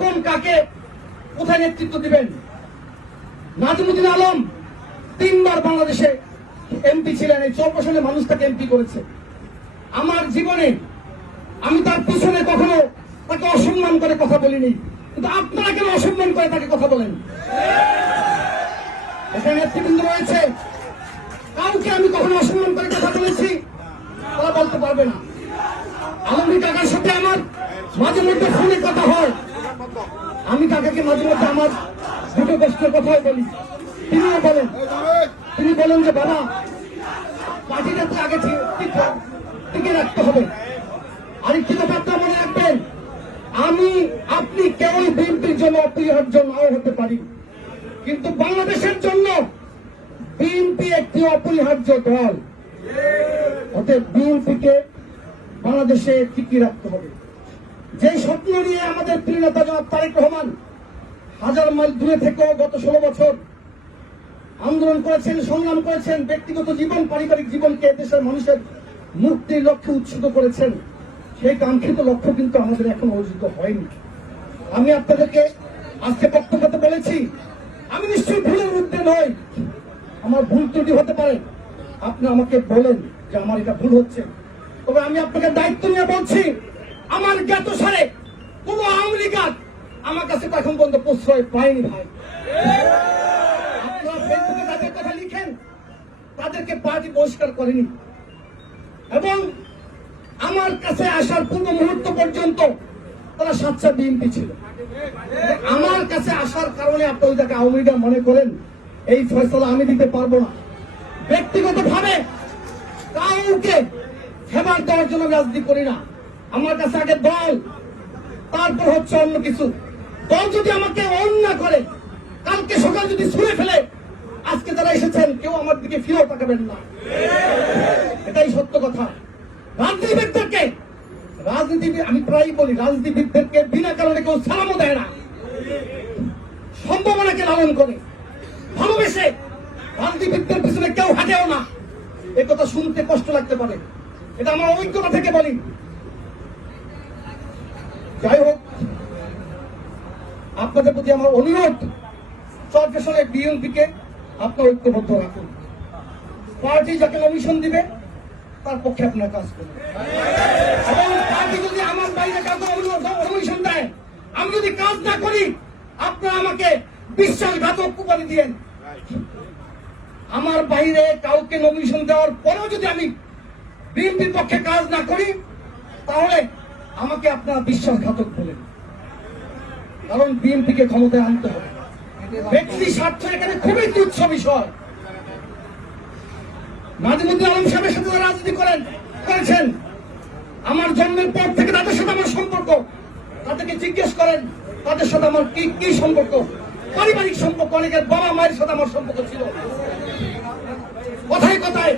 কখন কাকে কোথায় নেতৃত্ব দিবেন। নাজিমুদ্দিন আলম 3 বার বাংলাদেশে এমপি ছিলেন, এই 14 সালে মানুষ তাকে এমপি করেছে। আমার জীবনে আমি তার পিছনে কখনো তাকে অসম্মান করে কথা বলিনি, কিন্তু আপনারা কেন অসম্মান করে তাকে কথা বলেন? এখানে নেতৃবৃন্দ রয়েছে, কাউকে আমি কখনো অসম্মান করে কথা বলেছি তারা বলতে পারবে না। আলমগীর কাকার সাথে আমার মাঝে মধ্যে ফোনে কথা হয়, আমি কাকাকে মাঝে মধ্যে আমার দুটো কষ্টের কথাই বলি। তিনি বলেন যে বাবা, পার্টিটাকে আগে টিকে রাখতে হবে। আরেকটি কথা আপনারা মনে রাখবেন, আপনি কেবল বিএনপির জন্য অপরিহার্য নাও হতে পারি, কিন্তু বাংলাদেশের জন্য বিএনপি একটি অপরিহার্য দল। অতএব বিএনপিকে বাংলাদেশে টিকিয়ে রাখতে হবে। যে স্বপ্ন নিয়ে আমাদের প্রিয় নেতা জনাব তারেক রহমান 1000 মাইল দূরে থেকেও গত 16 বছর আন্দোলন করেছেন, সংগ্রাম করেছেন, ব্যক্তিগত জীবন, পারিবারিক জীবনকে দেশের মানুষের মুক্তির লক্ষ্যে উৎসর্গ করেছেন, সেই কাঙ্ক্ষিত লক্ষ্য কিন্তু আমাদের এখনো অর্জিত হয়নি। আমি আপনাদেরকে আজকে বক্তব্যতে বলেছি, আমি নিশ্চয়ই ভুলের ঊর্ধ্বে নই, আমার ভুল ত্রুটি হতে পারে, আপনি আমাকে বলেন যে আমার এটা ভুল হচ্ছে। তবে আমি আপনাকে দায়িত্ব নিয়ে বলছি, আমার জ্ঞাত সারে কোন আওয়ামী লীগ আমার কাছে এখন পর্যন্ত প্রশ্রয় পায়নি। ভাই, আপনারা ফেসবুকে তাদের কথা লিখেন, তাদেরকে পার্টি বহিষ্কার করেনি, এবং আমার কাছে আসার পূর্ব মুহূর্ত পর্যন্ত তারা স্বাচ্ছা বিএনপি ছিল। আমার কাছে আসার কারণে আপনারা যাকে আওয়ামী লীগ মনে করেন, এই ফয়সালা আমি দিতে পারবো না। ব্যক্তিগত ভাবে কাউকে হেবার দেওয়ার জন্য রাজনীতি করি না। আমার কাছে আগে দল, তারপর হচ্ছে অন্য কিছু। দল যদি আমাকে অন্যায় করে, কালকে সকাল যদি ছুঁড়ে ফেলে, আজকে যারা এসেছেন কেউ আমার দিকে ফিরেও তাকাবেন না, এটাই সত্য কথা। রাজনীতিবিদদেরকে আমি প্রায়ই বলি, রাজনীতিবিদদেরকে বিনা কারণে কেউ সালামও দেয় না, সম্ভাবনাকে লালন করে, ভালোবেসে রাজনীতিবিদদের পিছনে কেউ হাঁটেও না। এ কথা শুনতে কষ্ট লাগতে পারে, এটা আমার অভিজ্ঞতা থেকে বলি। যাই হোক, আপনাদের প্রতি আমার অনুরোধ, চরফেশনে বিএনপিকে আপনার ঐক্যবদ্ধ রাখুন। পার্টি যাকে নমিশন দিবে তার পক্ষে আপনার কাজ করুন, এবং পার্টি যদি আমার বাইরে কাউকে নমিশন দেয়, আমি যদি কাজ না করি, আপনারা আমাকে বিশ্বাসঘাতক উপাধি দিয়েন। আমার বাইরে কাউকে নমিশন দেওয়ার পরেও যদি আমি বিএনপির পক্ষে কাজ না করি, তাহলে আমাকে আপনারা বিশ্বাসঘাতক বলেন। কারণ বিএনপিকে ক্ষমতায় আনতে হবে, ব্যক্তি স্বার্থ এখানে খুবই তুচ্ছ বিষয়। নাজিমুদ্দিন আলম সাহেবের সাথে রাজনীতি করেছেন, আমার জন্মের পর থেকে তাদের সাথে আমার সম্পর্ক, তাদেরকে জিজ্ঞেস করেন তাদের সাথে আমার কি সম্পর্ক, পারিবারিক সম্পর্ক, অনেকের বাবা মায়ের সাথে আমার সম্পর্ক ছিল। কথায় কথায়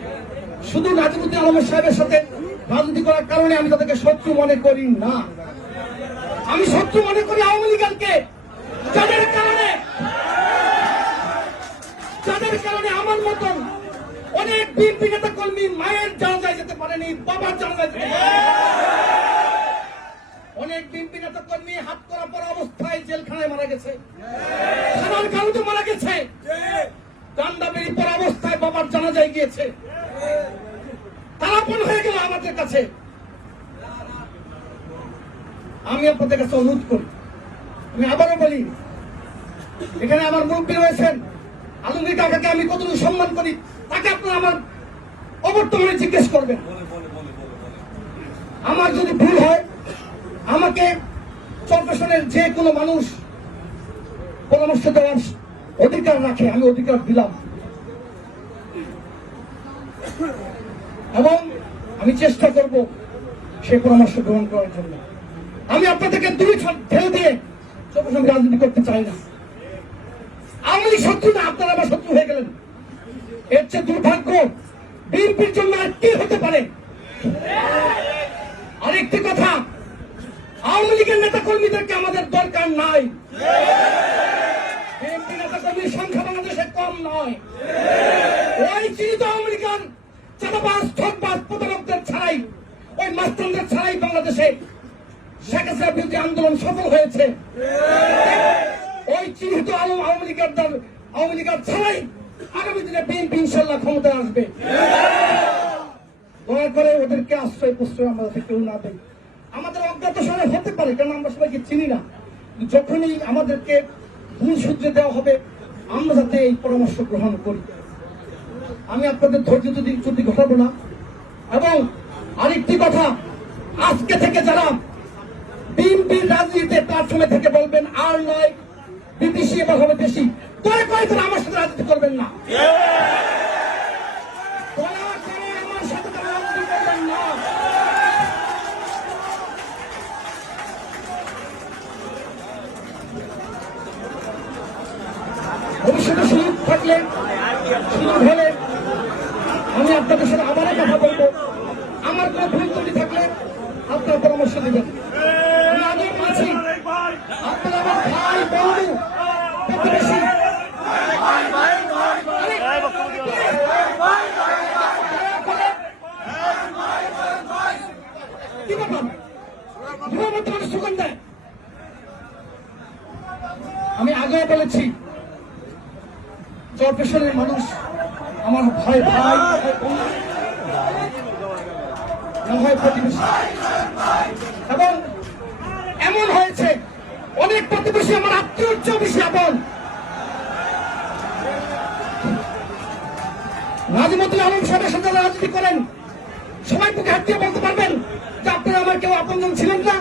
শুধু নাজিমুদ্দিন আলম সাহেবের সাথে রাজনীতি করার কারণে আমি তাদেরকে শত্রু মনে করি না। আমি শত্রু মনে করি আওয়ামী লীগকে, যাদের কারণে আমার মতন অনেক বিএনপি নেতা কর্মী মায়ের জানাজায় যেতে পারেনি, বাবার জানাজায় যেতে পারেনি। অনেক বিএনপি নেতা কর্মী হাত করা পর অবস্থায় জেলখানায় মারা গেছে, থানার কারণে মারা গেছে, ডান্ডা বেরি পর অবস্থায় বাবার জানাজায় গিয়েছে। তারাপন হয়ে গেল আমাদের কাছে। আমি আপনাদের কাছে অনুরোধ করি, আমি আবারও বলি, এখানে আমার মুরব্বী রয়েছেন, আলমগীর কাকাকে আমি কতটুকু সম্মান করি তাকে আপনারা আমার অবর্তমানে জিজ্ঞেস করবেন। আমার যদি ভুল হয়, আমাকে চরফেশনের যে কোনো মানুষ পরামর্শ দেওয়ার অধিকার রাখে, আমি অধিকার দিলাম, এবং আমি চেষ্টা করব সেই পরামর্শ গ্রহণ করার জন্য। আমি আপনাদেরকে দূরে ঠেলে দিয়ে চরফেশন রাজনীতি করতে চাই না। আওয়ামী লীগ শত্রু না, আপনারা আমার শত্রু হয়ে গেলেন। এর চেয়ে দুর্ভাগ্য বিএনপির জন্য আর কি হতে পারে? আরেকটি কথা, আওয়ামী লীগের নেতা কর্মীদেরকে আমাদের দরকার নাই। বিএনপি নেতা কর্মীর সংখ্যা বাংলাদেশে কম নয়। ওই চিহ্নিত আওয়ামী লীগের চাঁদাবাজ, ঠকবাজ, প্রতারকদের ছাড়াই, ওই মাস্তানদের ছাড়াই বাংলাদেশে শেখ হাসিনার বিরুদ্ধে আন্দোলন সফল হয়েছে, ওই চিহ্নিত আওয়ামী লীগার ছাড়াই আগামী দিনে বিএনপি ইনশাল্লাহ ক্ষমতায় আসবে। দয়া করে ওদেরকে আশ্রয় প্রশ্রয় আমরা কেউ না দেয়। আমাদের অজ্ঞাত সময় হতে পারে, কারণ আমরা সবাইকে চিনি না। যখনই আমাদেরকে ভুল সূত্রে দেওয়া হবে আমরা যাতে এই পরামর্শ গ্রহণ করি। আমি আপনাদের ধৈর্য চ্যুতি ঘটাবো না। এবং আরেকটি কথা, আজকে থেকে যারা বিএনপির রাজনীতিতে প্ল্যাটফর্মে থেকে বলবেন আর নয় বিদেশি এবার হবে বেশি, দয়া করে তারা আমার সাথে রাজনীতি করবেন না। দয়া করে আমার সাথে তারা রাজনীতি করবেন না। ভবিষ্যতে সুযোগ থাকলে, সুযোগ হলে আমি আপনাদের সাথে আবারও কথা বলবো। আমার কোনো ভুল ত্রুটি থাকলে আপনার পরামর্শ দেবেন। আমি আগে বলেছি, আপনারা আমার ভাই, বন্ধু, প্রতিবেশী। কি ব্যাপার? সুগন্ধ দেয়। আমি আগেও বলেছি, চরপেশনের মানুষ আমার ভাই ভাই প্রতিবেশী, এবং এমন হয়েছে অনেক প্রতিবেশী আমার আত্মীয় চেয়ে বেশি আপন। নাজিমুদ্দিন আলম সাহেবের সাথে রাজনীতি করেন, সবাই বুকে হাত দিয়ে বলতে পারবেন যে আপনারা আমার কেউ আপনজন ছিলেন না।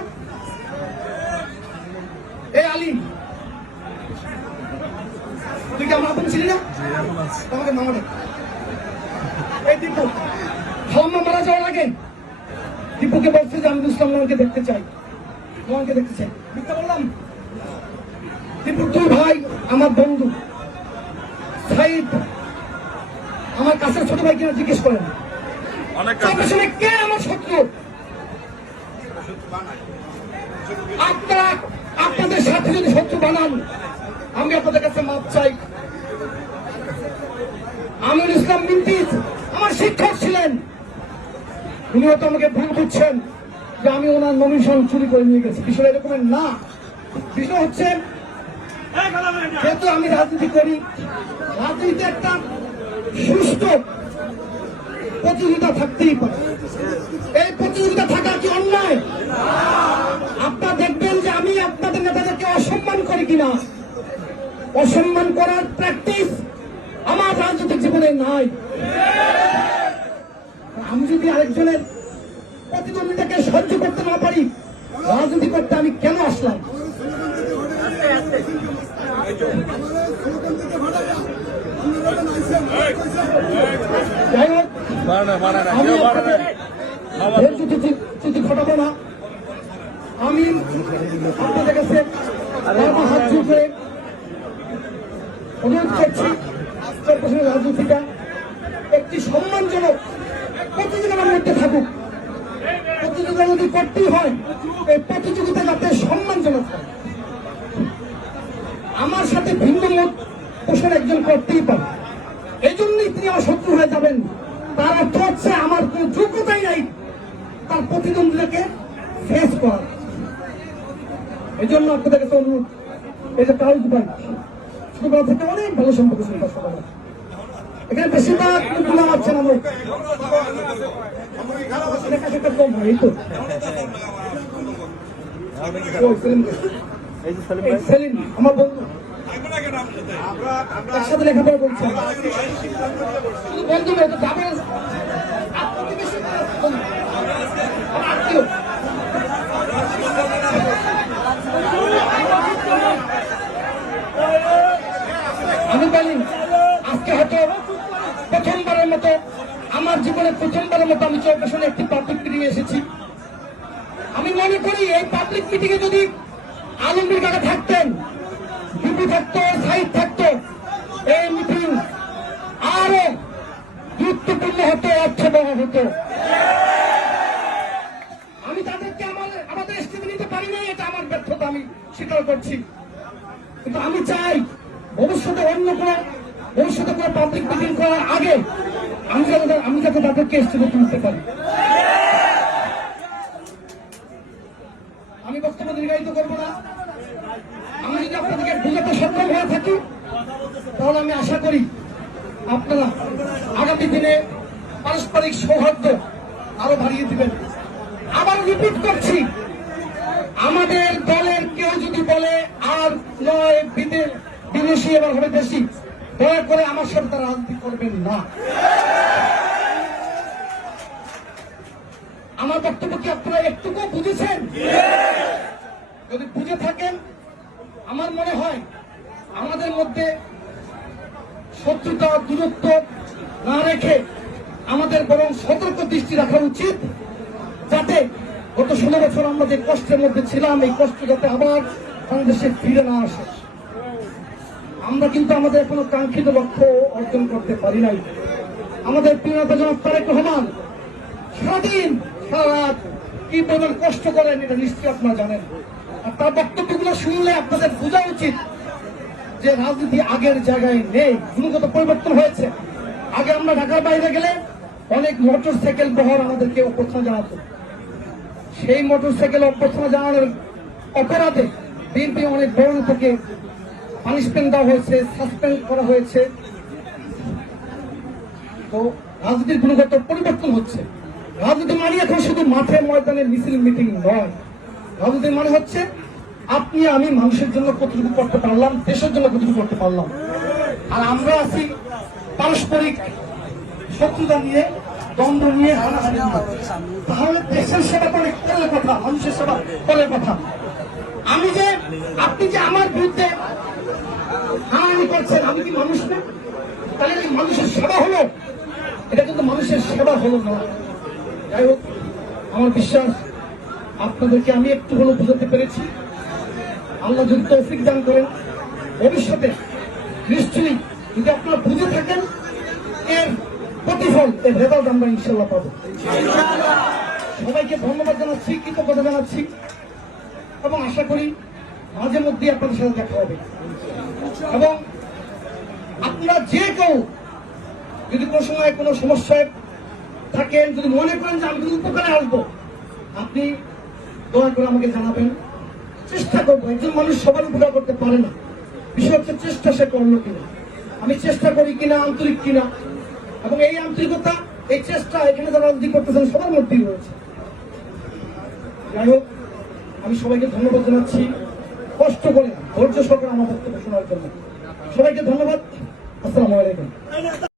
এই আলী, তুই কি আমার আপন ছিলি না? তোমাকে মামা দেখ। এই দীপু, খালাম্মা মারা যাওয়ার আগে দীপুকে বলছে যে আমি ইসলাম মোহনকে দেখতে চাই, মোহনকে দেখতে চাই। মিথ্যা বললাম? দীপু, তুই ভাই আমার বন্ধু। সাইদ আমার কাছের ছোট ভাই কিনা জিজ্ঞেস করেন। কে আমার শত্রু? আপনারা আপনাদের সাথে যদি শত্রু বানান, আমি আপনাদের কাছে মাপ চাই। আমিরুল ইসলাম মিন্টিজ আমার শিক্ষক ছিলেন, উনি হয়তো আমাকে ভুল বুঝছেন যে আমি ওনার নমিনেশন চুরি করে নিয়ে গেছি। বিষয় এরকমের না। বিষয় হচ্ছে, যেহেতু আমি রাজনীতি করি, রাজনীতিতে একটা সুস্থ প্রতিযোগিতা থাকতেই পারে। এই প্রতিযোগিতা থাকা কি অন্যায়? আপনারা দেখবেন যে আমি আপনাদের নেতাদেরকে অসম্মান করি কিনা। অসম্মান করার প্র্যাকটিস আমার রাজনৈতিক জীবনে নাই। আমি যদি আরেকজনের প্রতিদ্বন্দ্বিতাকে সহ্য করতে না পারি, রাজনীতি করতে আমি কেন আসলাম? যাই হোক, যদি ঘটাবো না, আমি আপনাদের কাছে হাত জুড়ে অনুরোধ করছি, রাজনীতিটা একটি সম্মানজনক প্রতিযোগিতার মধ্যে থাকুক। প্রতিযোগিতা যদি করতেই হয়, এই প্রতিযোগিতা যাতে সম্মানজনক হয়। আমার সাথে ভিন্ন মত পোষণ একজন করতেই পারে, এই জন্যই তিনি আমার শত্রু হয়ে যাবেন। তার অর্থ হচ্ছে আমার কোন যোগ্যতাই নাই তার প্রতিদ্বন্দ্বীকে ফেস করার। এই জন্য আপনাদের কাছে অনুরোধ, এটা কাউজ ভাই ছোটবেলা থেকে অনেক ভালো সম্পর্ক ছিল তার সবাই। এখানে বেশিরভাগ গুলা আছে না, কম হয়। এই তো সেলিম আমার বন্ধু, তার সাথে লেখাপড়া করছে। বন্ধু আত্মীয়। আমি বলি, আজকে হয়তো প্রথমবারের মতো আমার জীবনে প্রথমবারের মতো আমি চরপেশনে একটি পাবলিক মিটিং এসেছি। আমি মনে করি এই পাবলিক মিটিং এ যদি আলমগীর কাকা থাকতেন, বিপু থাকতো, সাইদ থাকতো, এই মিটিং আরো গুরুত্বপূর্ণ হতো, অর্থবহ হতো। আমি তাদেরকে আমাদের স্টেপে নিতে পারি নাই, এটা আমার ব্যর্থতা, আমি স্বীকার করছি। কিন্তু আমি চাই ভবিষ্যতে কোনো পাবলিক মিটিং করার আগে আমি যাতে তাদেরকে স্টেপে তুলতে পারি। আমি বুঝাতে সক্ষম হয়ে থাকি, তাহলে আমি আশা করি আপনারা আগামী দিনে পারস্পরিক সৌহার্দ্য আরো বাড়িয়ে দিবেন। আবার রিপিট করছি, আমাদের দলের কেউ যদি বলে আর নয় বিদেশি এবার হবে দেশি, দয়া করে আমার সাথে তারা রাজনীতি করবেন না। আমার বক্তব্য কি আপনারা একটুকু বুঝেছেন? যদি বুঝে থাকেন, আমার মনে হয় আমাদের মধ্যে শত্রুতা দূরত্ব না রেখে আমাদের বরং সতর্ক দৃষ্টি রাখা উচিত, যাতে গত 16 বছর আমরা যে কষ্টের মধ্যে ছিলাম, এই কষ্ট যাতে আবার বাংলাদেশে ফিরে না আসে। আমরা কিন্তু আমাদের এখনো কাঙ্ক্ষিত লক্ষ্য অর্জন করতে পারি নাই। আমাদের প্রিয় নেতা জনাব তারেক রহমান সারাদিন সারা রাত কি পরিমাণ কষ্ট করেন এটা নিশ্চয়ই আপনারা জানেন। আর তার বক্তব্যগুলো শুনলে আপনাদের বোঝা উচিত যে রাজনীতি আগের জায়গায় নেই, গুণগত পরিবর্তন হয়েছে। আগে আমরা ঢাকার বাইরে গেলে অনেক মোটর সাইকেল বহর আমাদেরকে অভ্যর্থনা জানাতো। সেই মোটর সাইকেল অভ্যর্থনা জানানোর অপরাধে বিএনপি অনেক বড় থেকে পানিশমেন্ট দেওয়া হয়েছে, সাসপেন্ড করা হয়েছে। তো রাজনীতির গুণগত পরিবর্তন হচ্ছে। রাজনীতি মানে এখন শুধু মাঠে ময়দানে মিছিল মিটিং নয়। রাজনীতি মানে হচ্ছে আপনি আমি মানুষের জন্য কতটুকু করতে পারলাম, দেশের জন্য কতটুকু করতে পারলাম। আর আমরা আছি পারস্পরিক শত্রুতা নিয়ে, দ্বন্দ্ব নিয়ে, তাহলে দেশের সেবা করে করলে কথা, মানুষের সেবা করলে কথা। আপনি যে আমার বিরুদ্ধে হানাহানি করছেন, আমি কি মানুষ না? তাহলে কি মানুষের সেবা হলো? এটা কিন্তু মানুষের সেবা হলো না। যাই হোক, আমার বিশ্বাস আপনাদেরকে আমি একটু হলেও বুঝাতে পেরেছি। আল্লাহ যদি তৌফিক দান করেন, ভবিষ্যতে নিশ্চয়ই যদি আপনারা বুঝে থাকেন, এর প্রতিফল, এর রেজাল্ট আমরা ইনশাল্লাহ পাবো। সবাইকে ধন্যবাদ জানাচ্ছি, কৃতজ্ঞতা জানাচ্ছি এবং আশা করি মাঝে মধ্যে আপনাদের সাথে দেখা হবে। এবং আপনারা যে কেউ যদি কোনো সময় কোনো সমস্যায় থাকেন, যদি মনে করেন যে আমি যদি উপকারে আসবো, আপনি দয়া করে আমাকে জানাবেন। চেষ্টা করবো। একজন মানুষ সবার উপকার করতে পারে না, বিষয় হচ্ছে চেষ্টা সে করলো কিনা, আমি চেষ্টা করি কিনা, আন্তরিক কিনা। এবং এই আন্তরিকতা, এই চেষ্টা এখানে যারা রাজনীতি করতেছেন সবার মধ্যেই রয়েছে। যাই হোক, আমি সবাইকে ধন্যবাদ জানাচ্ছি কষ্ট করে ধৈর্য সহকারে আমার বক্তব্য শোনার জন্য। সবাইকে ধন্যবাদ। আসসালামু আলাইকুম।